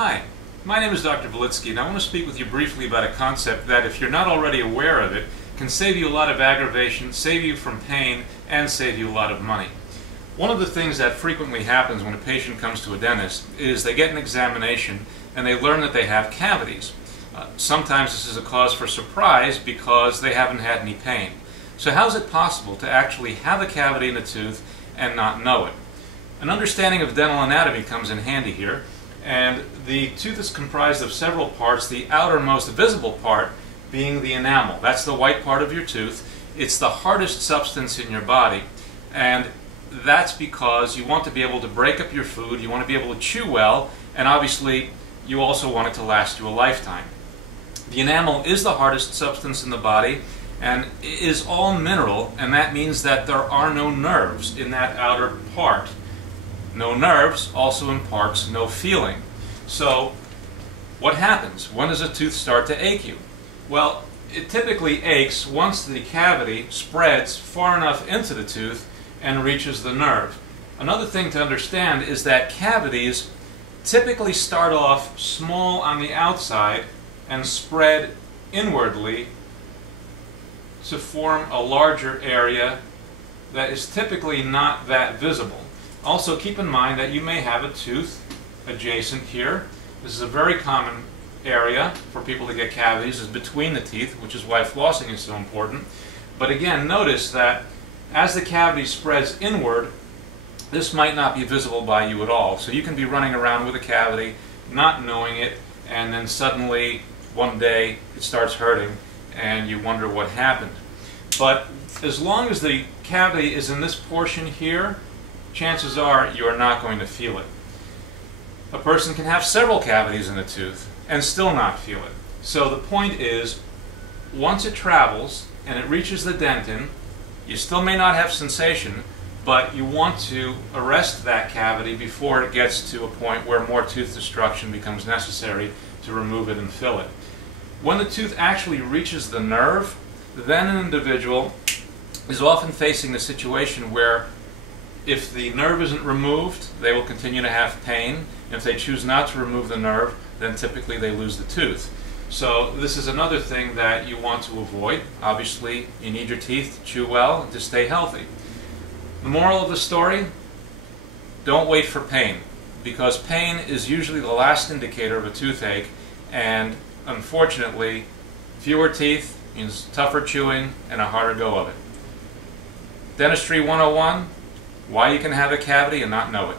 Hi, my name is Dr. Walicki, and I want to speak with you briefly about a concept that, if you're not already aware of it, can save you a lot of aggravation, save you from pain, and save you a lot of money. One of the things that frequently happens when a patient comes to a dentist is they get an examination and they learn that they have cavities. Sometimes this is a cause for surprise because they haven't had any pain. So how is it possible to actually have a cavity in a tooth and not know it? An understanding of dental anatomy comes in handy here, and the tooth is comprised of several parts, the outermost visible part being the enamel. That's the white part of your tooth. It's the hardest substance in your body, and that's because you want to be able to break up your food, you want to be able to chew well, and obviously you also want it to last you a lifetime. The enamel is the hardest substance in the body and is all mineral, and that means that there are no nerves in that outer part. No nerves also imparts no feeling. So what happens? When does a tooth start to ache you? Well, it typically aches once the cavity spreads far enough into the tooth and reaches the nerve. Another thing to understand is that cavities typically start off small on the outside and spread inwardly to form a larger area that is typically not that visible. Also, keep in mind that you may have a tooth adjacent here. This is a very common area for people to get cavities, is between the teeth, which is why flossing is so important. But again, notice that as the cavity spreads inward, this might not be visible by you at all. So you can be running around with a cavity, not knowing it, and then suddenly one day it starts hurting and you wonder what happened. But as long as the cavity is in this portion here, chances are you are not going to feel it. A person can have several cavities in the tooth and still not feel it. So the point is, once it travels and it reaches the dentin, you still may not have sensation, but you want to arrest that cavity before it gets to a point where more tooth destruction becomes necessary to remove it and fill it. When the tooth actually reaches the nerve, then an individual is often facing the situation where if the nerve isn't removed, they will continue to have pain. If they choose not to remove the nerve, then typically they lose the tooth. So this is another thing that you want to avoid. Obviously, you need your teeth to chew well and to stay healthy. The moral of the story: don't wait for pain, because pain is usually the last indicator of a toothache, and unfortunately, fewer teeth means tougher chewing and a harder go of it. Dentistry 101, why you can have a cavity and not know it.